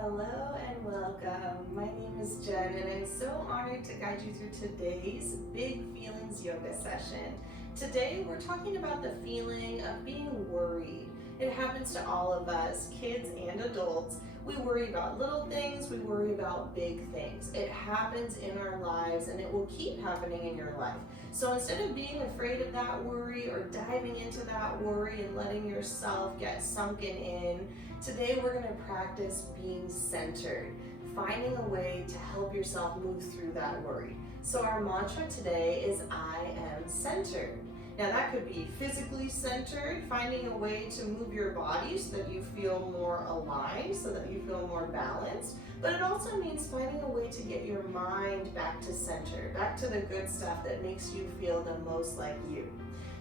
Hello and welcome. My name is Jen and I'm so honored to guide you through today's Big Feelings Yoga session. Today we're talking about the feeling of being worried. It happens to all of us, kids and adults. We worry about little things, we worry about big things. It happens in our lives and it will keep happening in your life. So instead of being afraid of that worry or diving into that worry and letting yourself get sunken in, today we're going to practice being centered, finding a way to help yourself move through that worry. So our mantra today is I am centered. Now that could be physically centered, finding a way to move your body so that you feel more aligned, so that you feel more balanced. But it also means finding a way to get your mind back to center, back to the good stuff that makes you feel the most like you.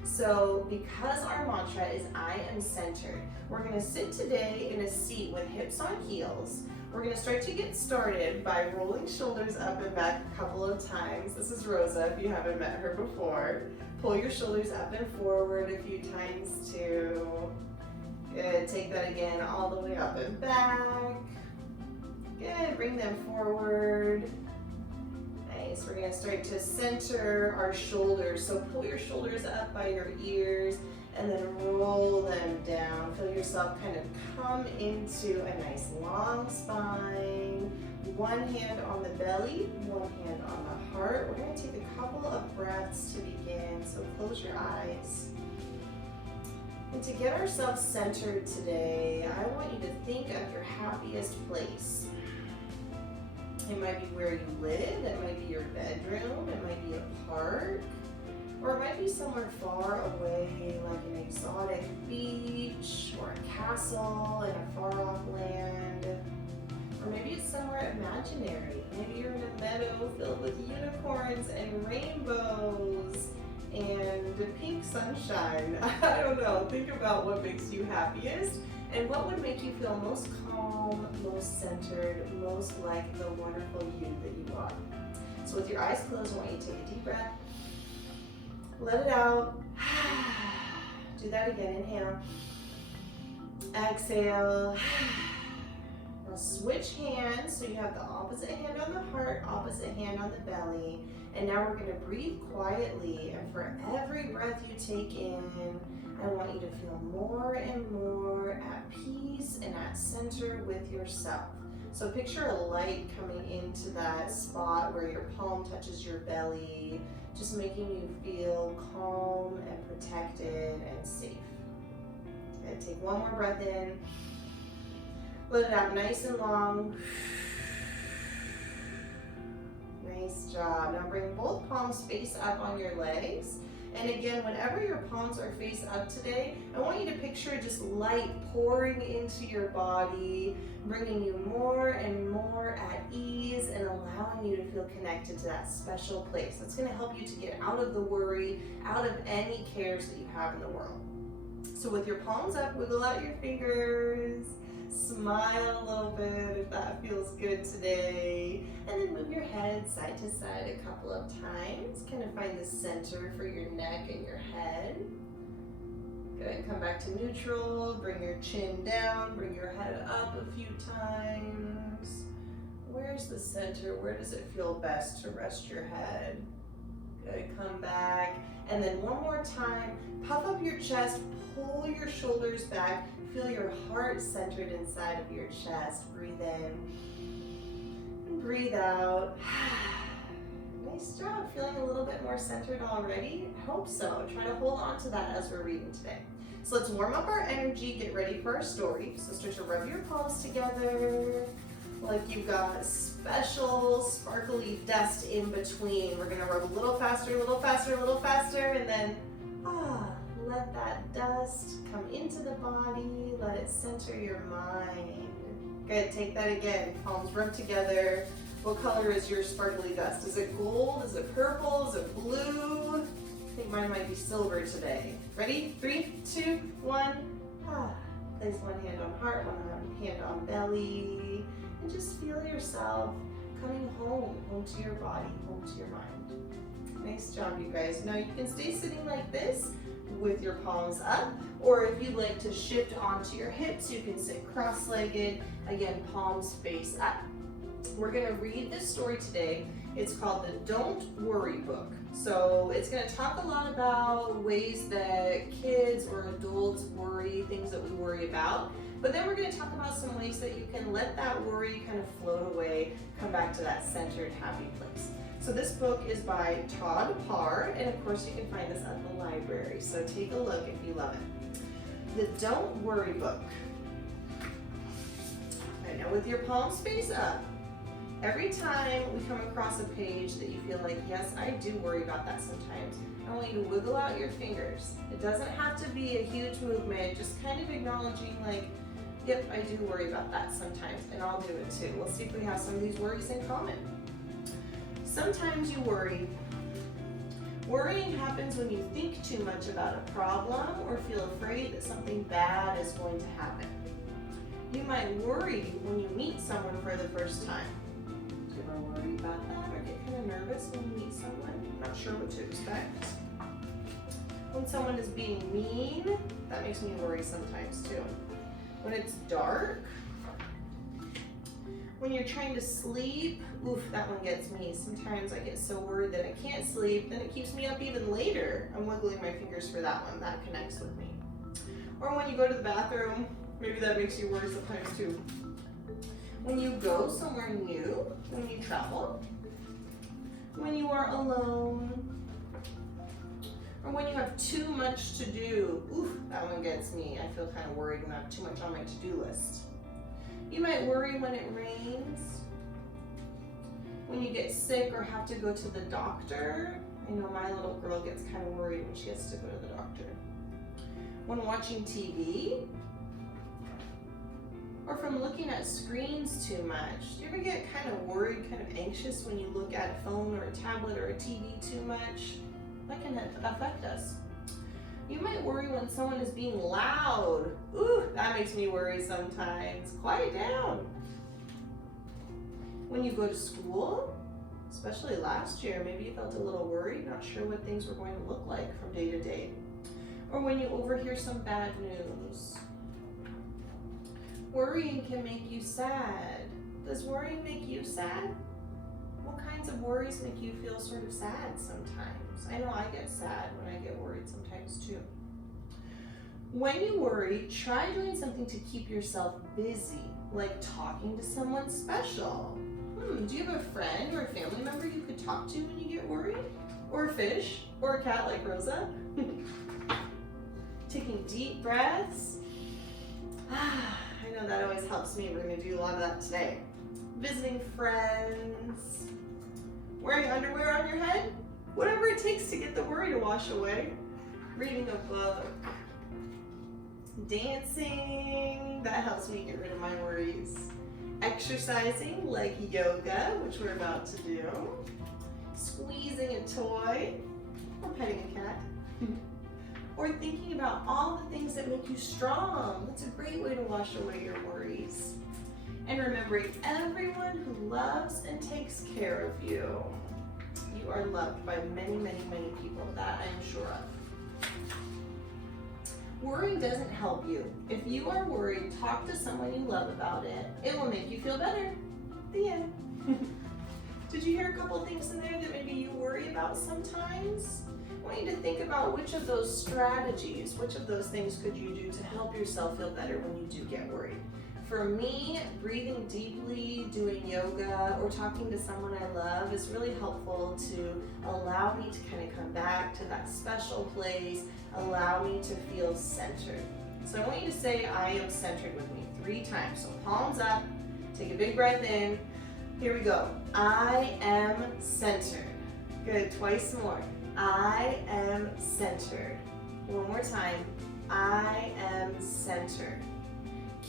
So because our mantra is I am centered, we're going to sit today in a seat with hips on heels. We're going to start to get started by rolling shoulders up and back a couple of times. This is Rosa if you haven't met her before. Pull your shoulders up and forward a few times too. Good, take that again all the way up and back. Good, bring them forward. Nice, we're gonna start to center our shoulders. So pull your shoulders up by your ears and then roll them down. Feel yourself kind of come into a nice long spine. One hand on the belly, one hand on the heart. We're gonna take a couple of breaths to begin, so close your eyes. And to get ourselves centered today, I want you to think of your happiest place. It might be where you live, it might be your bedroom, it might be a park, or it might be somewhere far away, like an exotic beach or a castle in a far-off land. Or maybe it's somewhere imaginary. Maybe you're in a meadow filled with unicorns and rainbows and pink sunshine. I don't know. Think about what makes you happiest and what would make you feel most calm, most centered, most like the wonderful you that you are. So with your eyes closed, I want you to take a deep breath. Let it out. Do that again. Inhale. Exhale. Now switch hands, so you have the opposite hand on the heart, opposite hand on the belly. And now we're gonna breathe quietly, and for every breath you take in, I want you to feel more and more at peace and at center with yourself. So picture a light coming into that spot where your palm touches your belly, just making you feel calm and protected and safe. Okay, take one more breath in. Let it out nice and long. Nice job. Now bring both palms face up on your legs. And again, whenever your palms are face up today, I want you to picture just light pouring into your body, bringing you more and more at ease and allowing you to feel connected to that special place. That's going to help you to get out of the worry, out of any cares that you have in the world. So with your palms up, wiggle out your fingers. Smile a little bit if that feels good today. And then move your head side to side a couple of times. Kind of find the center for your neck and your head. Good, come back to neutral. Bring your chin down, bring your head up a few times. Where's the center? Where does it feel best to rest your head? Good, come back. And then one more time, puff up your chest, pull your shoulders back. Feel your heart centered inside of your chest. Breathe in and breathe out. Nice job. Feeling a little bit more centered already? I hope so. Try to hold on to that as we're reading today. So let's warm up our energy, get ready for our story. So start to rub your palms together like you've got special sparkly dust in between. We're gonna rub a little faster, a little faster, a little faster, and then let that dust come into the body. Let it center your mind. Good, take that again. Palms rub together. What color is your sparkly dust? Is it gold? Is it purple? Is it blue? I think mine might be silver today. Ready? 3, 2, 1. Place one hand on heart, one hand on belly. And just feel yourself coming home to your body, home to your mind. Nice job, you guys. Now you can stay sitting like this, with your palms up, or if you'd like to shift onto your hips, you can sit cross-legged, again, palms face up. We're gonna read this story today. It's called the Don't Worry Book. So it's gonna talk a lot about ways that kids or adults worry, things that we worry about. But then we're gonna talk about some ways that you can let that worry kind of float away, come back to that centered, happy place. So this book is by Todd Parr, and of course you can find this at the library. So take a look if you love it. The Don't Worry Book. Okay, now with your palms face up, every time we come across a page that you feel like, yes, I do worry about that sometimes, I want you to wiggle out your fingers. It doesn't have to be a huge movement, just kind of acknowledging like, yep, I do worry about that sometimes, and I'll do it too. We'll see if we have some of these worries in common. Sometimes you worry. Worrying happens when you think too much about a problem or feel afraid that something bad is going to happen. You might worry when you meet someone for the first time. Do you ever worry about that or get kind of nervous when you meet someone? Not sure what to expect. When someone is being mean, that makes me worry sometimes too. When it's dark, when you're trying to sleep, oof, that one gets me. Sometimes I get so worried that I can't sleep, then it keeps me up even later. I'm wiggling my fingers for that one, that connects with me. Or when you go to the bathroom, maybe that makes you worry sometimes too. When you go somewhere new, when you travel, when you are alone, or when you have too much to do. Oof, that one gets me. I feel kind of worried when I have too much on my to-do list. You might worry when it rains, when you get sick or have to go to the doctor. I know my little girl gets kind of worried when she has to go to the doctor. When watching TV, or from looking at screens too much. Do you ever get kind of worried, kind of anxious when you look at a phone or a tablet or a TV too much? That can affect us. You might worry when someone is being loud. Ooh, that makes me worry sometimes. Quiet down. When you go to school, especially last year, maybe you felt a little worried, not sure what things were going to look like from day to day. Or when you overhear some bad news. Worrying can make you sad. Does worrying make you sad? What kinds of worries make you feel sort of sad sometimes? I know I get sad when I get worried sometimes too. When you worry, try doing something to keep yourself busy, like talking to someone special. Do you have a friend or a family member you could talk to when you get worried? Or a fish? Or a cat like Rosa? Taking deep breaths. I know that always helps me. We're going to do a lot of that today. Visiting friends. Wearing underwear on your head. Whatever it takes to get the worry to wash away. Reading a book. Dancing. That helps me get rid of my worries. Exercising like yoga, which we're about to do. Squeezing a toy. Or petting a cat. Or thinking about all the things that make you strong. That's a great way to wash away your worries. And remembering everyone who loves and takes care of you. You are loved by many, many, many people. That I am sure of. Worrying doesn't help you. If you are worried, talk to someone you love about it. It will make you feel better. The end. Did you hear a couple things in there that maybe you worry about sometimes? I want you to think about which of those strategies, which of those things could you do to help yourself feel better when you do get worried. For me, breathing deeply, doing yoga, or talking to someone I love is really helpful to allow me to kind of come back to that special place, allow me to feel centered. So I want you to say, I am centered with me 3 times. So palms up, take a big breath in. Here we go. I am centered. Good, twice more. I am centered. One more time. I am centered.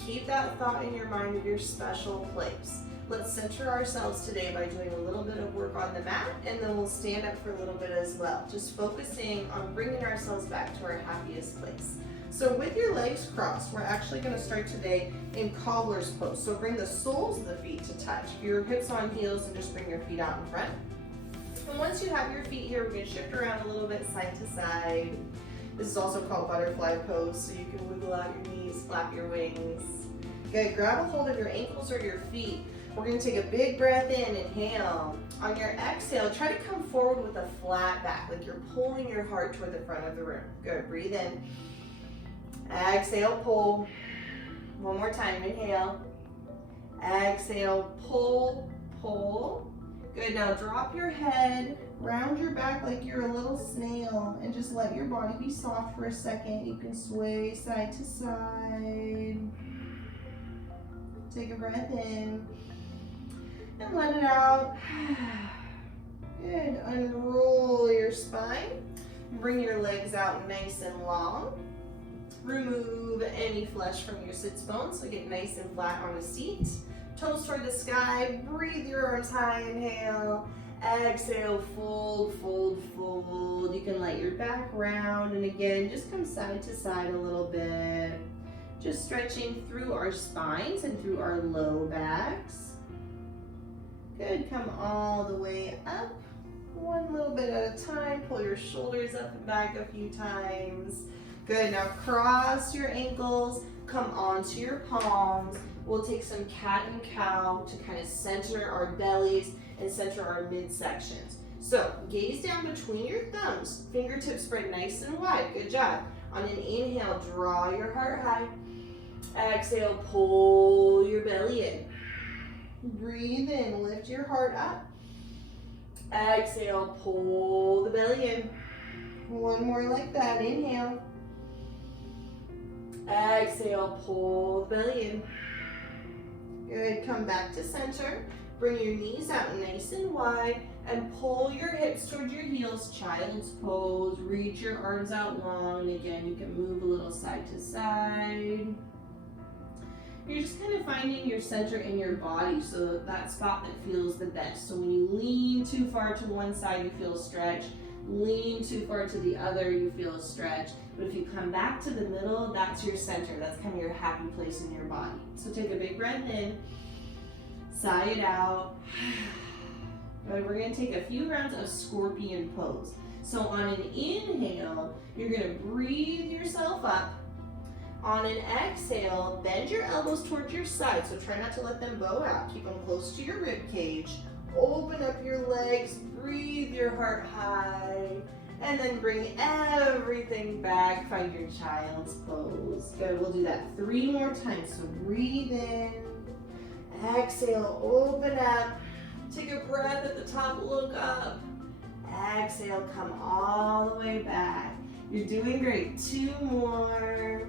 Keep that thought in your mind of your special place. Let's center ourselves today by doing a little bit of work on the mat, and then we'll stand up for a little bit as well. Just focusing on bringing ourselves back to our happiest place. So with your legs crossed, we're actually going to start today in cobbler's pose. So bring the soles of the feet to touch. Your hips on heels, and just bring your feet out in front. And once you have your feet here, we're going to shift around a little bit side to side. This is also called butterfly pose, so you can wiggle out your knees, flap your wings. Good, grab a hold of your ankles or your feet. We're gonna take a big breath in, inhale. On your exhale, try to come forward with a flat back, like you're pulling your heart toward the front of the room. Good, breathe in. Exhale, pull. One more time, inhale. Exhale, pull, pull. Good, now drop your head, round your back like you're a little snail, and just let your body be soft for a second. You can sway side to side. Take a breath in and let it out. Good, unroll your spine. Bring your legs out nice and long. Remove any flesh from your sits bones, so get nice and flat on the seat. Toes toward the sky, breathe your arms high, inhale. Exhale, fold, fold, fold. You can let your back round, and again, just come side to side a little bit. Just stretching through our spines and through our low backs. Good, come all the way up. One little bit at a time. Pull your shoulders up and back a few times. Good, now cross your ankles, come onto your palms. We'll take some cat and cow to kind of center our bellies and center our midsections. So gaze down between your thumbs, fingertips spread nice and wide, good job. On an inhale, draw your heart high. Exhale, pull your belly in. Breathe in, lift your heart up. Exhale, pull the belly in. One more like that, inhale. Exhale, pull the belly in. Good, come back to center. Bring your knees out nice and wide and pull your hips toward your heels, child's pose. Reach your arms out long. And again, you can move a little side to side. You're just kind of finding your center in your body, so that spot that feels the best. So when you lean too far to one side, you feel a stretch. Lean too far to the other, you feel a stretch. But if you come back to the middle, that's your center. That's kind of your happy place in your body. So take a big breath in, sigh it out. Good, we're gonna take a few rounds of scorpion pose. So on an inhale, you're gonna breathe yourself up. On an exhale, bend your elbows towards your side, so try not to let them bow out. Keep them close to your rib cage. Open up your legs, breathe your heart high, and then bring everything back. Find your child's pose. Good, we'll do that 3 more times. So breathe in, exhale, open up. Take a breath at the top, look up. Exhale, come all the way back. You're doing great. 2 more.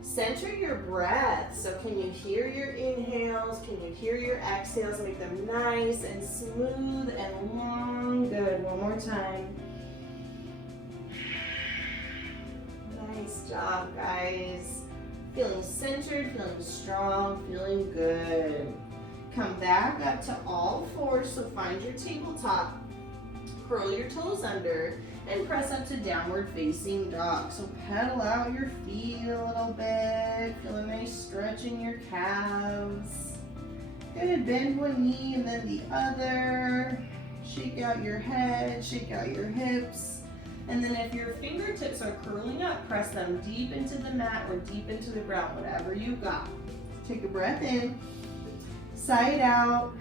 Center your breath. So can you hear your inhales? Can you hear your exhales? Make them nice and smooth and long. Good, one more time. Nice job, guys. Feeling centered, feeling strong, feeling good. Come back up to all fours, so find your tabletop. Curl your toes under and press up to downward facing dog. So pedal out your feet a little bit. Feel a nice stretch in your calves. Good, bend one knee and then the other. Shake out your head, shake out your hips. And then if your fingertips are curling up, press them deep into the mat or deep into the ground, whatever you got. Take a breath in, sigh it out.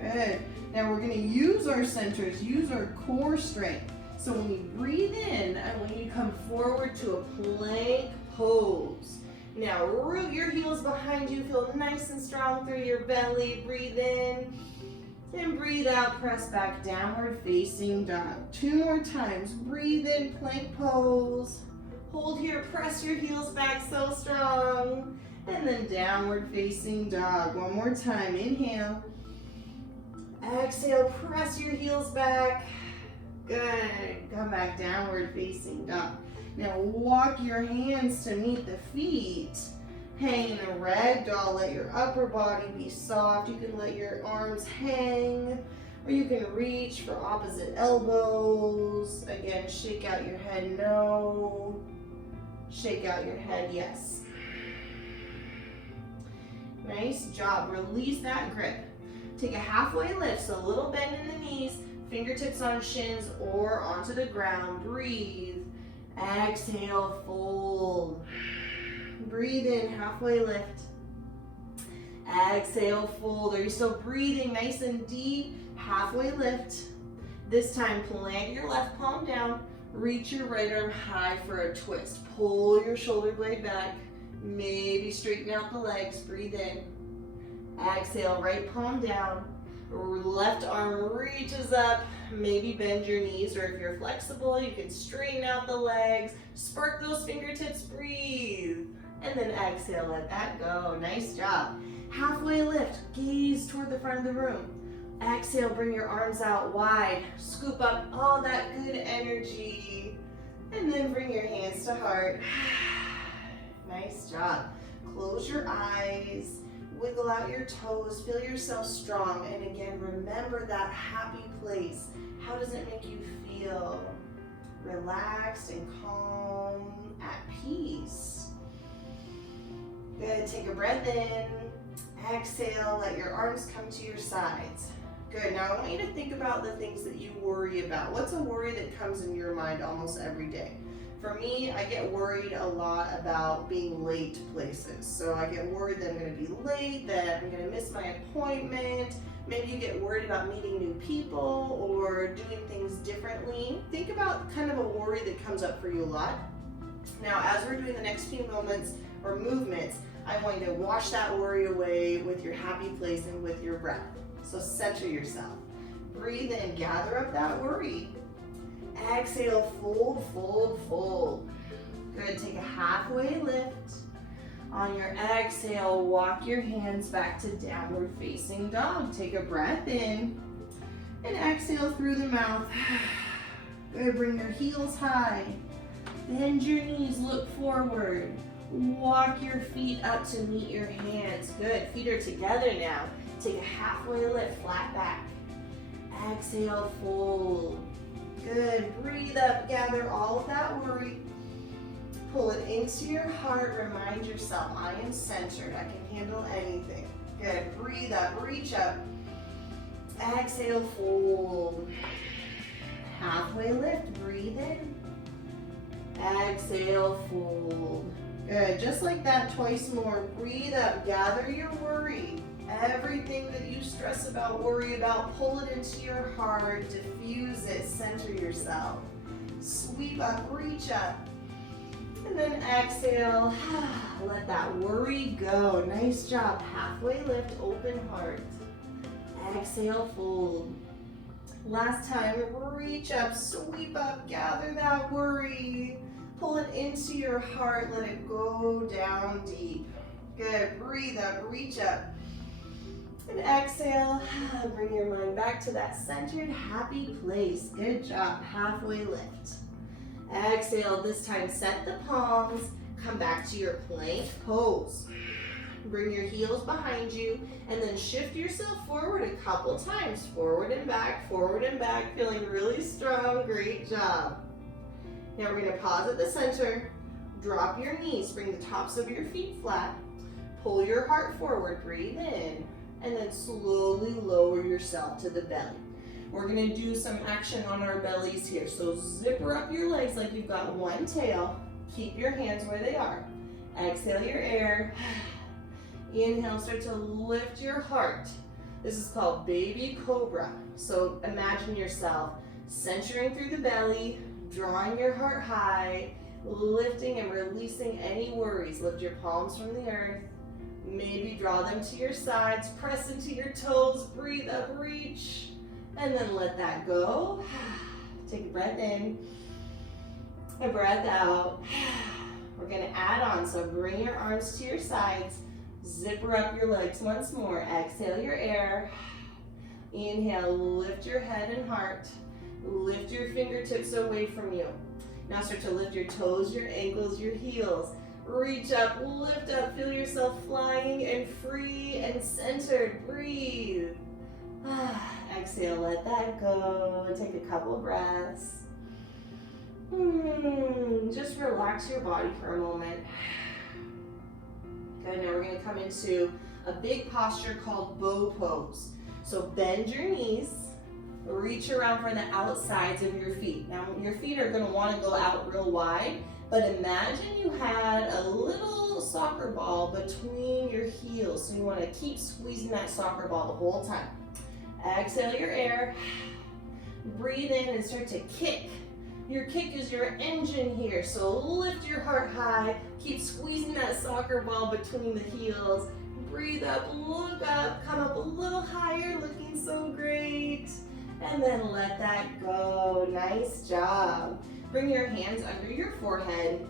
Good. Now we're going to use our centers, use our core strength. So when you breathe in, I want you to come forward to a plank pose. Now root your heels behind you, feel nice and strong through your belly. Breathe in and breathe out, press back, downward facing dog. 2 more times, breathe in, plank pose. Hold here, press your heels back so strong. And then downward facing dog. 1 more time, inhale. Exhale, press your heels back. Good. Come back, downward facing dog. Now walk your hands to meet the feet. Hang in a ragdoll. Let your upper body be soft. You can let your arms hang, or you can reach for opposite elbows. Again, shake out your head, no. Shake out your head, yes. Nice job. Release that grip. Take a halfway lift, so a little bend in the knees, fingertips on shins or onto the ground. Breathe. Exhale, fold. Breathe in, halfway lift. Exhale, fold. Are you still breathing nice and deep? Halfway lift. This time, plant your left palm down. Reach your right arm high for a twist. Pull your shoulder blade back. Maybe straighten out the legs. Breathe in. Exhale, right palm down. Left arm reaches up. Maybe bend your knees, or if you're flexible, you can straighten out the legs. Spark those fingertips. Breathe. And then exhale, let that go. Nice job. Halfway lift. Gaze toward the front of the room. Exhale, bring your arms out wide. Scoop up all that good energy. And then bring your hands to heart. Nice job. Close your eyes. Wiggle out your toes. Feel yourself strong. And again, remember that happy place. How does it make you feel? Relaxed and calm, at peace. Good. Take a breath in. Exhale. Let your arms come to your sides. Good. Now I want you to think about the things that you worry about. What's a worry that comes in your mind almost every day? For me, I get worried a lot about being late to places. So I get worried that I'm going to be late, that I'm going to miss my appointment. Maybe you get worried about meeting new people or doing things differently. Think about kind of a worry that comes up for you a lot. Now, as we're doing the next few moments or movements, I want you to wash that worry away with your happy place and with your breath. So center yourself. Breathe in, gather up that worry. Exhale, fold, fold, fold. Good, take a halfway lift. On your exhale, walk your hands back to downward facing dog. Take a breath in and exhale through the mouth. Good, bring your heels high. Bend your knees, look forward. Walk your feet up to meet your hands. Good, feet are together now. Take a halfway lift, flat back. Exhale, fold. Good, breathe up, gather all of that worry. Pull it into your heart, remind yourself, I am centered, I can handle anything. Good, breathe up, reach up. Exhale, fold. Halfway lift, breathe in. Exhale, fold. Good, just like that, twice more. Breathe up, gather your worry. Everything that you stress about, worry about, pull it into your heart, diffuse it, center yourself. Sweep up, reach up. And then exhale, let that worry go. Nice job, halfway lift, open heart. Exhale, fold. Last time, reach up, sweep up, gather that worry. Pull it into your heart, let it go down deep. Good, breathe up, reach up. And exhale, bring your mind back to that centered, happy place. Good job, halfway lift. Exhale, this time set the palms, come back to your plank pose. Bring your heels behind you, and then shift yourself forward a couple times. Forward and back, feeling really strong, great job. Now we're gonna pause at the center, drop your knees, bring the tops of your feet flat, pull your heart forward, breathe in, and then slowly lower yourself to the belly. We're gonna do some action on our bellies here. So zipper up your legs like you've got one tail. Keep your hands where they are. Exhale your air. Inhale, start to lift your heart. This is called baby cobra. So imagine yourself centering through the belly, drawing your heart high, lifting and releasing any worries. Lift your palms from the earth. Maybe draw them to your sides, press into your toes, breathe up, reach, and then let that go. Take a breath in, a breath out. We're gonna add on, so bring your arms to your sides, zipper up your legs once more, exhale your air. Inhale, lift your head and heart, lift your fingertips away from you. Now start to lift your toes, your ankles, your heels. Reach up, lift up, feel yourself flying and free and centered. Breathe. Exhale, let that go. Take a couple breaths. Just relax your body for a moment. Good, now we're gonna come into a big posture called bow pose. So bend your knees, Reach around for the outsides of your feet. Now your feet are gonna wanna go out real wide, but imagine you had a little soccer ball between your heels. So you wanna keep squeezing that soccer ball the whole time. Exhale your air. Breathe in and start to kick. Your kick is your engine here, so lift your heart high. Keep squeezing that soccer ball between the heels. Breathe up, look up, come up a little higher, looking so great. And then let that go. Nice job. Bring your hands under your forehead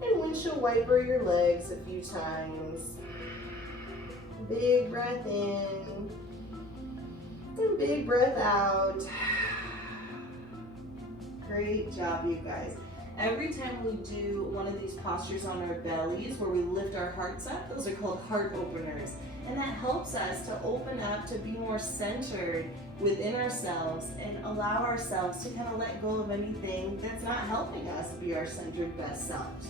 and windshield wiper your legs a few times. Big breath in and big breath out. Great job, you guys. Every time we do one of these postures on our bellies where we lift our hearts up, those are called heart openers. And that helps us to open up, to be more centered within ourselves and allow ourselves to kind of let go of anything that's not helping us be our centered best selves.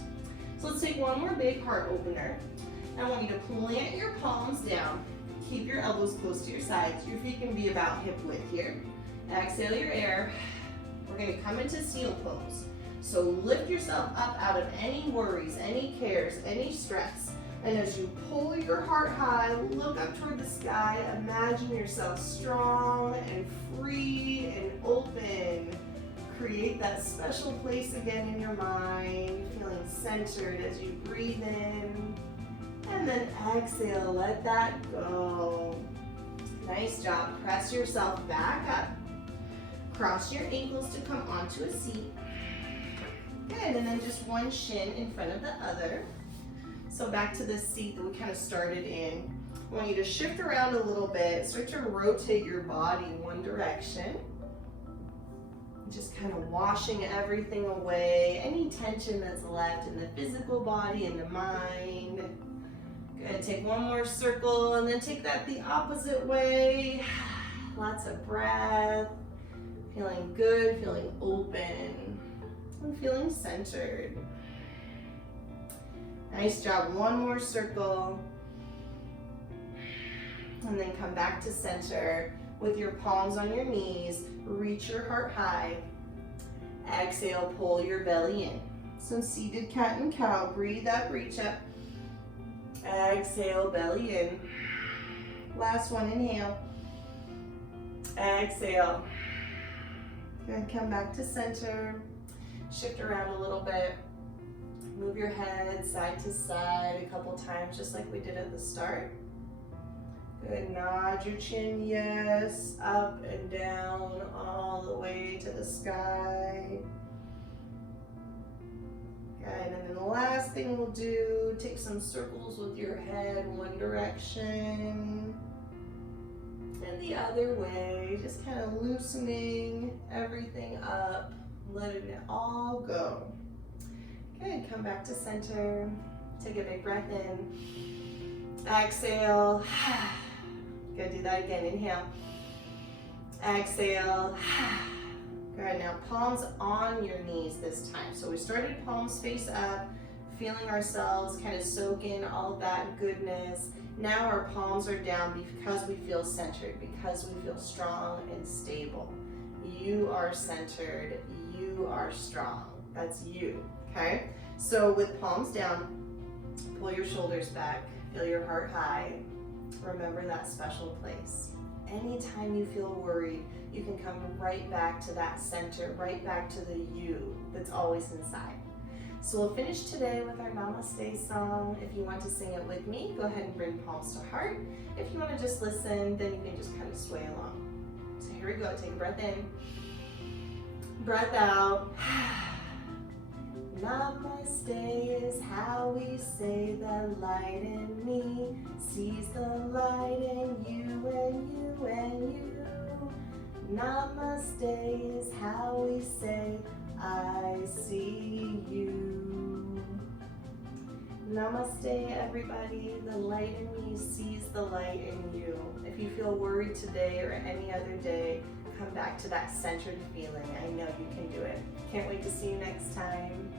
So let's take one more big heart opener. I want you to plant your palms down. Keep your elbows close to your sides. Your feet can be about hip width here. Exhale your air. We're going to come into seal pose. So lift yourself up out of any worries, any cares, any stress. And as you pull your heart high, look up toward the sky, imagine yourself strong and free and open. Create that special place again in your mind, feeling centered as you breathe in. And then exhale, let that go. Nice job. Press yourself back up. Cross your ankles to come onto a seat. Good, and then just one shin in front of the other. So back to the seat that we kind of started in. I want you to shift around a little bit. Start to rotate your body one direction. Just kind of washing everything away. Any tension that's left in the physical body and the mind. Good, take one more circle and then take that the opposite way. Lots of breath. Feeling good, feeling open, and feeling centered. Nice job. One more circle. And then come back to center with your palms on your knees. Reach your heart high. Exhale, pull your belly in. So seated cat and cow. Breathe up, reach up. Exhale, belly in. Last one, inhale. Exhale. Good, come back to center. Shift around a little bit. Move your head side to side a couple times, just like we did at the start. Good, nod your chin, yes. Up and down, all the way to the sky. Good, and then the last thing we'll do, take some circles with your head one direction. And the other way, just kind of loosening everything up, letting it all go. Good, come back to center. Take a big breath in. Exhale. Good, do that again. Inhale. Exhale. Good, now palms on your knees this time. So we started palms face up, feeling ourselves kind of soak in all of that goodness. Now our palms are down because we feel centered, because we feel strong and stable. You are centered, you are strong. That's you, okay? So with palms down, pull your shoulders back, feel your heart high. Remember that special place. Anytime you feel worried, you can come right back to that center, right back to the you that's always inside. So we'll finish today with our Namaste song. If you want to sing it with me, go ahead and bring palms to heart. If you want to just listen, then you can just kind of sway along. So here we go, take a breath in. Breath out. Namaste is how we say the light in me sees the light in you and you and you. Namaste is how we say I see you. Namaste, everybody. The light in me sees the light in you. If you feel worried today or any other day, come back to that centered feeling. I know you can do it. Can't wait to see you next time.